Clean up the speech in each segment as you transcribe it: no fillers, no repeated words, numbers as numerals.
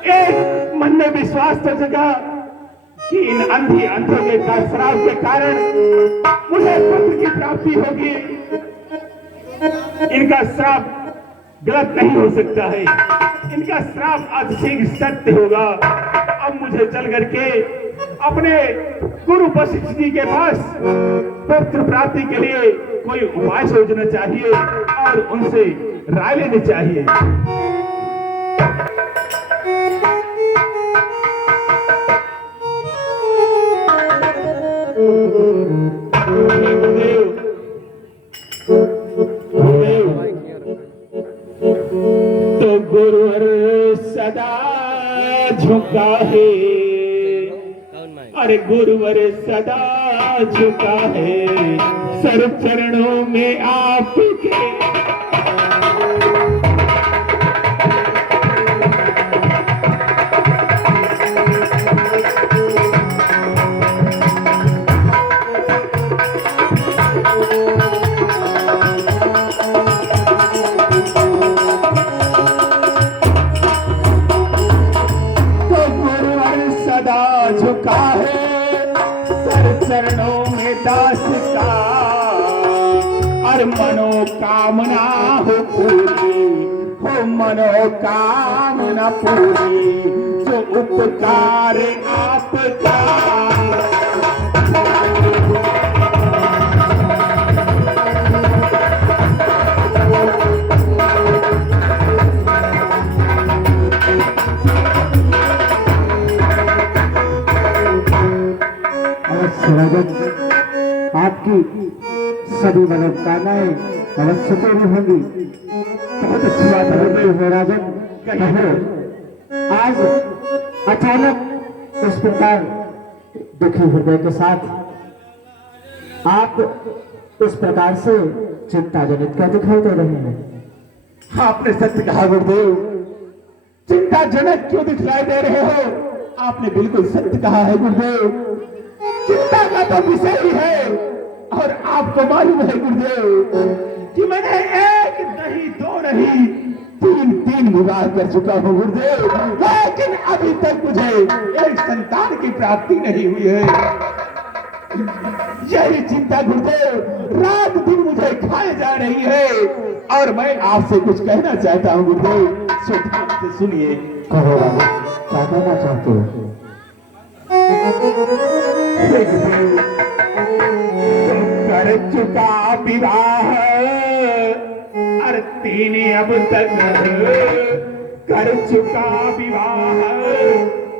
एक मन में विश्वास तो जगा कि इन अंधी अंधों के श्राप के कारण मुझे पुत्र की प्राप्ति होगी। इनका श्राप गलत नहीं हो सकता है, इनका श्राप अतिशीघ्र सत्य होगा। अब मुझे चल करके अपने गुरु वशिष्ठ जी के पास पुत्र प्राप्ति के लिए कोई उपाय सोचना चाहिए और उनसे राय लेनी चाहिए। तो गुरुवर सदा झुका है, अरे गुरुवर सदा झुका है सर्व चरणों में आपके। चरणों में दास का और मनोकामना हो पूरी, हो मनोकामना पूरी जो उपकार आपका। आपकी सभी मनोकामनाएं अवश्य पूरी होंगी। बहुत अच्छी बात है राजन। कहो आज अचानक इस प्रकार दुखी हृदय के साथ आप इस प्रकार से चिंताजनित क्या दिखाई दे रहे हैं? आपने सत्य कहा गुरुदेव, चिंताजनक क्यों दिखलाई दे रहे हो? आपने बिल्कुल सत्य कहा है गुरुदेव। चिंता का तो विषय ही है और आपको मालूम है गुरुदेव कि मैंने एक नहीं दो नहीं तीन विवाह कर चुका हूं गुरुदेव, लेकिन अभी तक मुझे एक संतान की प्राप्ति नहीं हुई है। यही चिंता गुरुदेव रात दिन मुझे खाए जा रही है और मैं आपसे कुछ कहना चाहता हूं गुरुदेव, से सुनिए। कहो क्या कहना चाहते हो? कर चुका विवाह अरे तीन अब तक कर चुका विवाह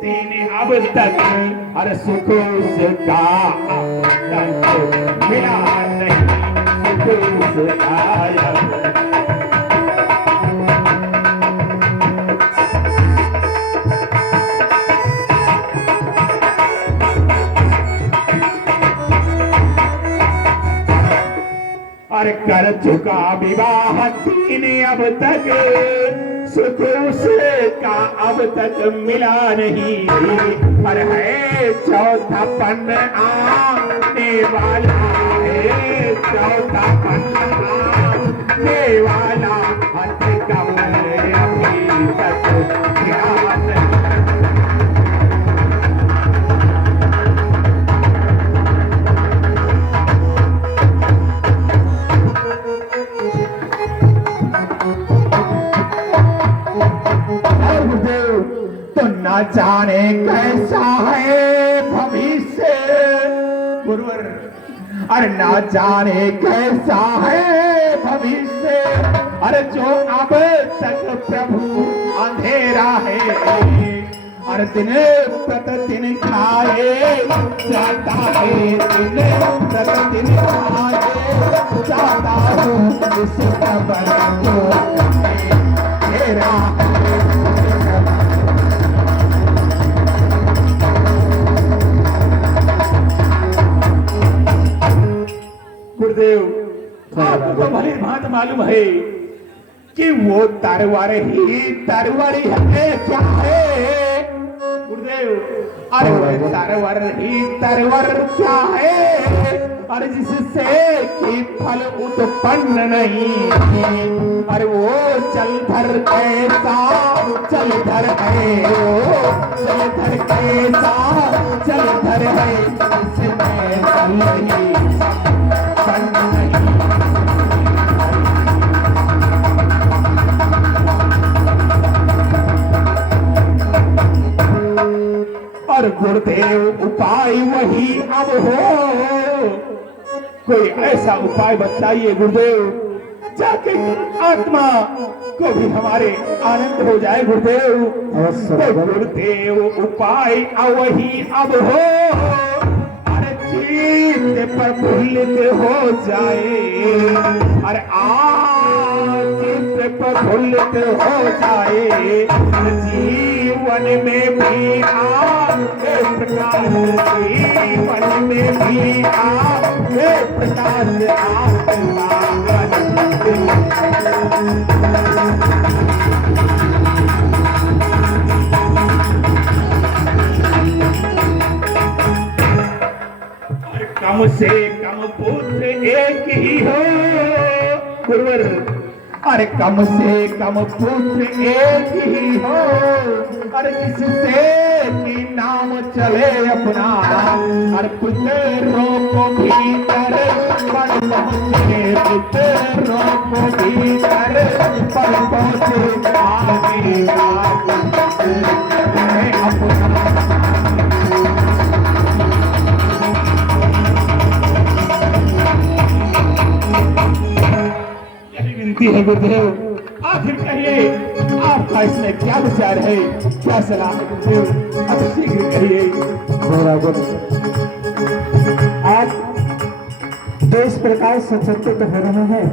तीन अब तक अरे सुख उसका अब तक मिला नहीं, सुख उसका कर चुका विवाह तीन अब तक सुख उसका अब तक मिला नहीं, पर है चौथा पन आने वाला है, चौथा पन आने वाला अति कम अभी तक ध्यान न जाने कैसा है भविष्य गुरुवर, अरे न जाने कैसा है भविष्य, अरे जो अब तक प्रभु अंधेरा है, अरे दिन प्रतिदिन खाए जाता है, दिन प्रतिदिन खाए जाता हूँ इस खबर को अंधेरा। गुरुदेव आपको भली भांति मालूम है कि वो तरवार ही तरवारी है क्या है गुरुदेव? अरे वो तरवार ही तरवार क्या है? अरे जिससे कि फल उत्पन्न नहीं, अरे वो जलधर कैसा जलधर है, वो जलधर कैसा जलधर है, जिसमें फल ही उत्पन्न नहीं। और गुरुदेव उपाय वही अब हो, कोई ऐसा उपाय बताइए गुरुदेव, जाके आत्मा को भी हमारे आनंद हो जाए गुरुदेव। तो गुरुदेव उपाय वही अब हो, अरे चित्त प्रफुल्लित हो जाए, अरे चित्त प्रफुल्लित हो जाए, जीवन में भी एक प्रकार, जीवन में भी एक प्रकार कम से कम पुत्र एक ही हो गुरुवर, अरे कम से कम पुत्र एक ही हो, अरे जिससे कि नाम चले अपना, अरे पुत्रों को भीतर पर पहुँचे, पुत्रों को भीतर पर पहुँचे, आगे अपना है गुरुदेव। आखिर कहिए आपका इसमें क्या विचार है, क्या सलाह है गुरुदेव, अब शीघ्र कहिए। आज देश प्रकार से चिंतित हो रहे हैं,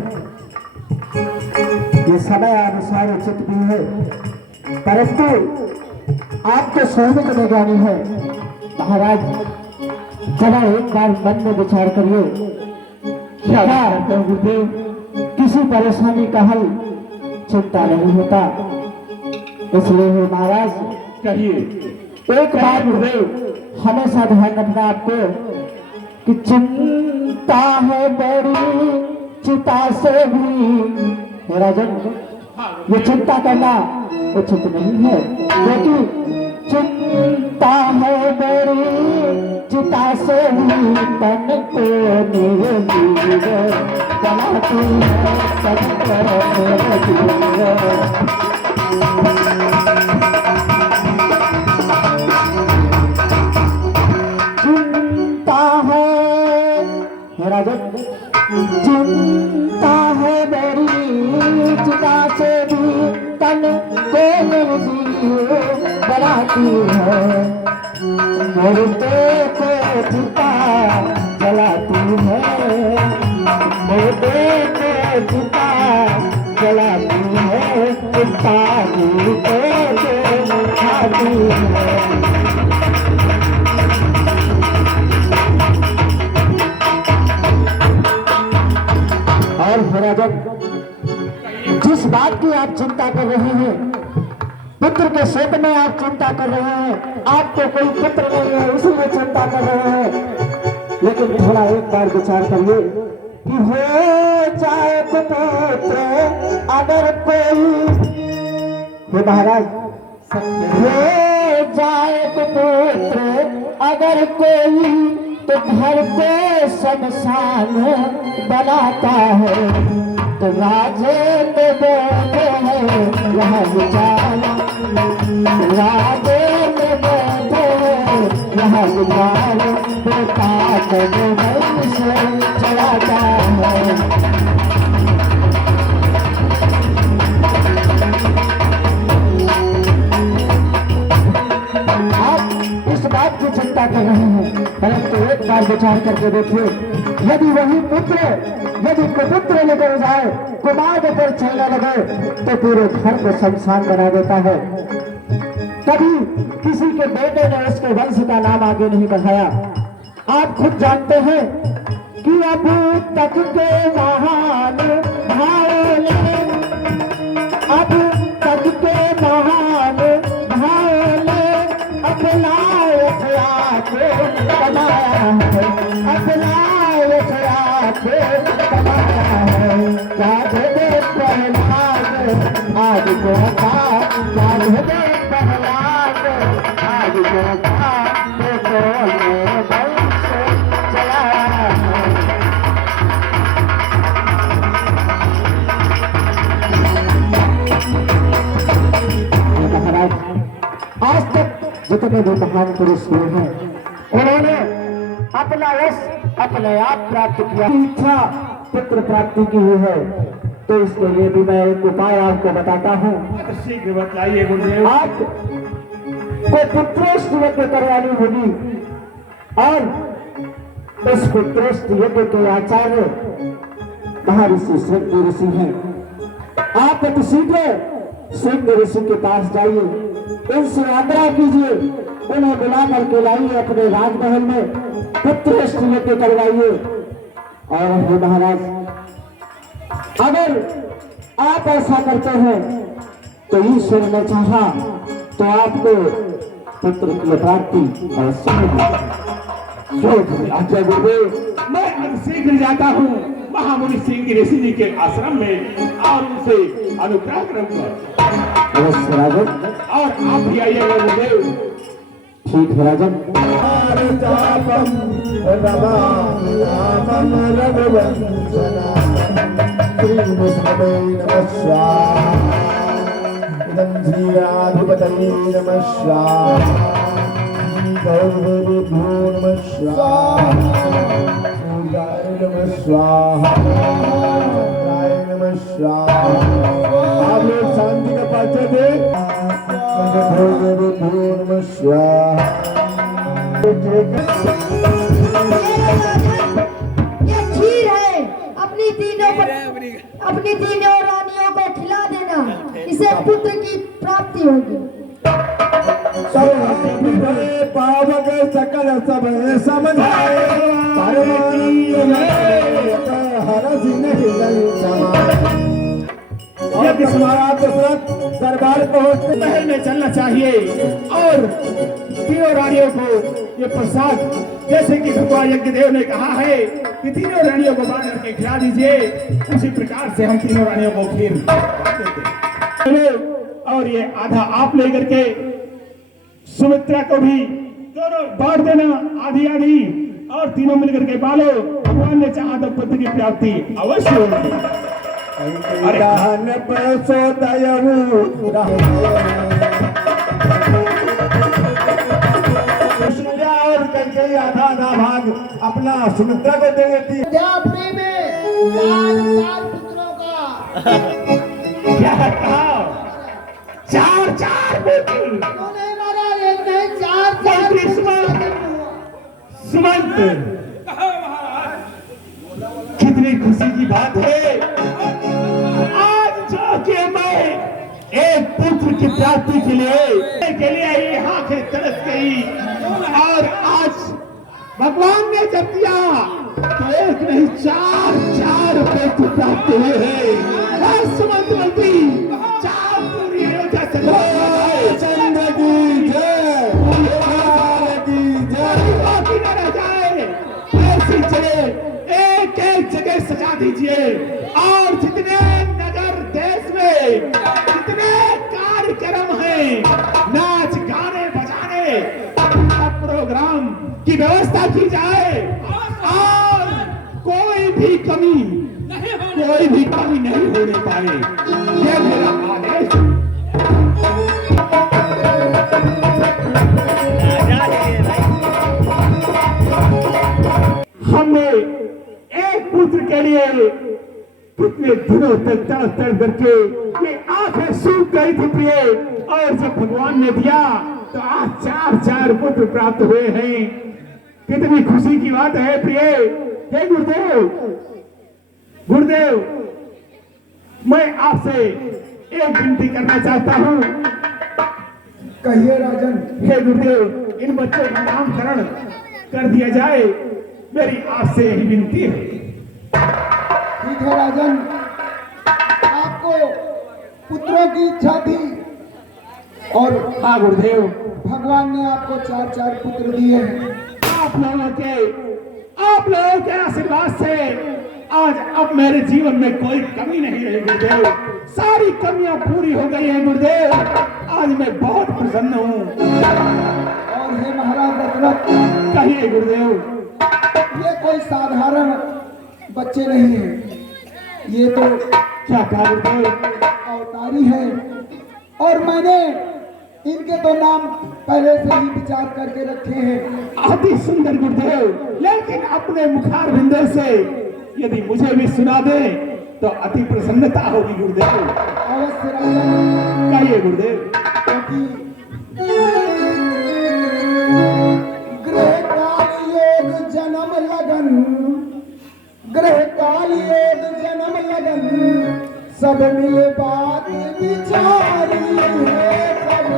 ये समय अनुसार उचित भी है, परंतु आपके स्वामी को निगरानी है महाराज, जरा एक बार मन में विचार करिए, क्या करते हो गुरुदेव? किसी परेशानी का हल चिंता नहीं होता, इसलिए है महाराज कहिए। एक बार गुरुदेव हमेशा ध्यान रखना आपको कि चिंता है बड़ी चिता से भी राजन, ये चिंता करना उचित नहीं है, क्योंकि चिंता है बड़ी चिता से भी तन को निर्जीव बनाती है, तन को निर्जीव। चिंता है राजन, चिंता है बड़ी चिता से भी तन को निर्जीव बनाती है, मुर्दे को चिता जलाती है, मुर्दे को चिता जलाती है, चिता को खाती है। और राजन, जिस बात की आप चिंता कर रहे हैं, पुत्र के शोक में आप चिंता कर रहे हैं, आपको कोई पुत्र नहीं है उसीलिए चिंता कर रहे हैं, लेकिन थोड़ा एक बार विचार करिए कि हो जाए पुत्र अगर कोई, हे महाराज, हो जाए पुत्र अगर कोई तो घर को शमशान बनाता है, तो राजे तो बैठे हैं यहाँ विचार, राजे तो बैठे हैं यहाँ विचार, बेटा को से चलाता है। इस बात की चिंता कर रहे हैं, परंतु एक बार विचार करके देखिए, यदि वही पुत्र यदि कुपुत्र निकल जाए, कुमार पर चलने लगे तो पूरे घर को शमशान बना देता है। कभी किसी के बेटे ने उसके वंश का नाम आगे नहीं बढ़ाया। आप खुद जानते हैं कि अब तक के महान भाइयों ने, अब तक के महान भाइयों ने अपना बनाया है, अपना महाराज, आज तक जितने भी महान पुरुष हुए हैं उन्होंने अपना यश अपने आप प्राप्त किया। इच्छा पुत्र प्राप्ति की हुई है, तो इसके लिए भी मैं एक उपाय आपको बताता हूँ। शीघ्र बताइए गुरुदेव। आप को पुत्रेष्ट यज्ञ करवानी होगी और इस पुत्रेष्ट यज्ञ के आचार्य महर्षि श्रृंग ऋषि हैं। आप अति शीघ्र श्रृंग ऋषि के पास जाइए, उनसे आग्रह कीजिए, उन्हें बुला करके लाइए अपने राजमहल में, पुत्रेष्ट यज्ञ करवाइए। और हे महाराज, अगर आप ऐसा करते हैं तो ईश्वर ने चाहा तो आपको पुत्र की प्राप्ति अवश्य होगी। आचार्य गुरुदेव, मैं अब शीघ्र जाता हूँ महामुनि सिंह ऋषि जी के आश्रम में और उनसे अनुग्रह करूंगा। अवश्य राजन। और आप भी आइएगा गुरुदेव। ठीक है राजन। श्रीराधिपतये नमः गौरवेभ्यो नमः सूर्याय नमः स्वाहा इंद्राय नमः स्वाहा। आप लोग शांति का पाचन दें। गौरवेभ्यो नमः स्वाहा। ये खीर है, अपनी तीनों रानियों को खिला देना, इसे पुत्र की प्राप्ति होगी। पावक सकल सब समझाए, महाराज दशरथ दरबार पहुंचते महल में चलना चाहिए और तीनों रानियों को ये प्रसाद, जैसे कि भगवान यज्ञदेव ने कहा है कि तीनों रानियों को बांध करके खिला दीजिए, उसी प्रकार से हम तीनों रानियों को खीर देते हैं। और ये आधा आप लेकर के सुमित्रा को भी दोनों बांट देना, आधी आधी, और तीनों मिलकर के पालो। भगवान ने चाहा तो पुत्र की प्राप्ति अवश्य होगी। दान पैसो दयऊ और कई आधा आधा भाग अपना सुमित्रा को दे देती है। प्रेम में चार पुत्रों का क्या कहा? चार पुत्र। उन्होंने मारा, एक नहीं चार सुमंत, कितनी खुशी की बात है आज जो कि मैं एक पुत्र की प्राप्ति के लिए यहाँ के तरस गई, और आज भगवान ने जब दिया तो एक नहीं चार पुत्र प्राप्त हुए हैं। सुमंतवती चार पूरी अयोध्या से एक एक जगह सजा दीजिए, और जितने नगर देश में जितने कार्यक्रम हैं, नाच गाने बजाने प्रोग्राम की व्यवस्था की जाए, और कोई भी कमी नहीं होने पाए। यह मेरा आदेश। हमने एक पुत्र के लिए कितने दिनों तक तड़प करके ये आंखें सूख गई थी प्रिय, और जब भगवान ने दिया तो आज चार पुत्र प्राप्त हुए हैं। कितनी खुशी की बात है प्रिय। हे गुरुदेव, मैं आपसे एक विनती करना चाहता हूँ। कहिए राजन। हे गुरुदेव, इन बच्चों का नामकरण कर दिया जाए, मेरी आपसे यही विनती है। ठीक है राजन, आपको पुत्रों की इच्छा थी और हाँ गुरुदेव, भगवान ने आपको चार पुत्र दिए हैं। आप लोगों के आशीर्वाद से आज अब मेरे जीवन में कोई कमी नहीं रही गुरुदेव। सारी कमियां पूरी हो गई हैं गुरुदेव। आज मैं बहुत प्रसन्न हूँ। और और हे महाराज दशरथ, कहिए गुरुदेव। ये कोई साधारण बच्चे नहीं है, ये तो क्या कहा गुरुदेव? अवतारी है। और मैंने इनके तो नाम पहले से ही विचार करके रखे हैं। अति सुंदर गुरुदेव, लेकिन अपने मुखार बिंदे से यदि मुझे भी सुना दे तो अति प्रसन्नता होगी गुरुदेव। अवश्य राजन, कहिए गुरुदेव। क्योंकि ग्रह काल योग जन्म लगन, ग्रह काल योग जन्म लगन, सब मिले बात विचारी है सब।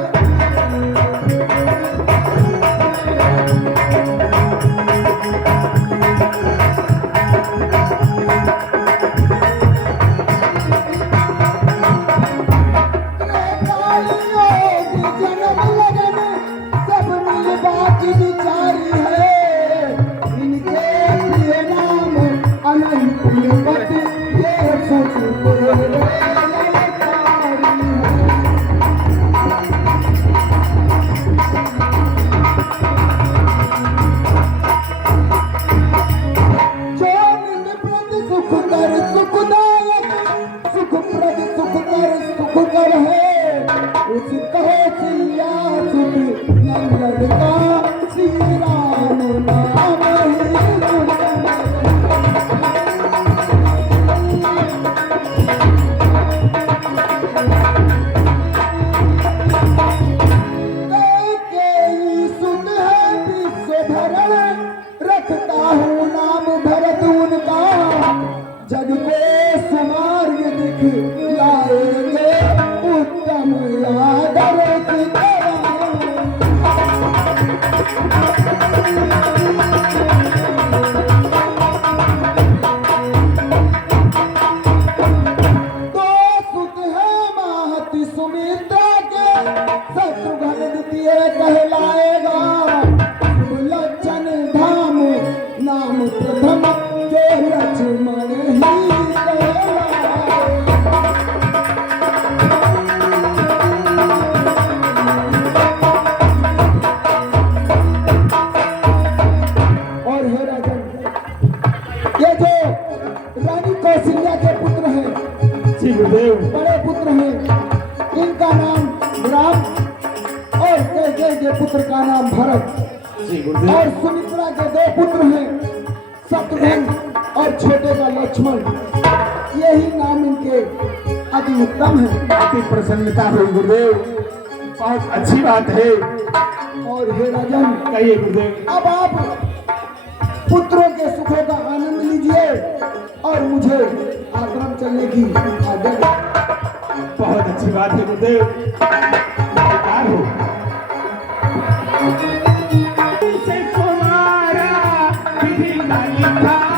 बड़े पुत्र हैं, इनका नाम राम और कैकेयी के पुत्र का नाम भरत और सुमित्रा के दो पुत्र हैं, शत्रुघ्न और छोटे का लक्ष्मण। यही नाम इनके अति उत्तम है। अति प्रसन्नता हुई गुरुदेव, बहुत अच्छी बात है। और हे राजन, कहिए गुरुदेव। अब आप पुत्रों के सुखों का आनंद लीजिए और मुझे आश्रम चलने की आज्ञा दें। बहुत अच्छी बात है गुरुदेव, बेकार हो। से तुम्हारा विधि का लिखा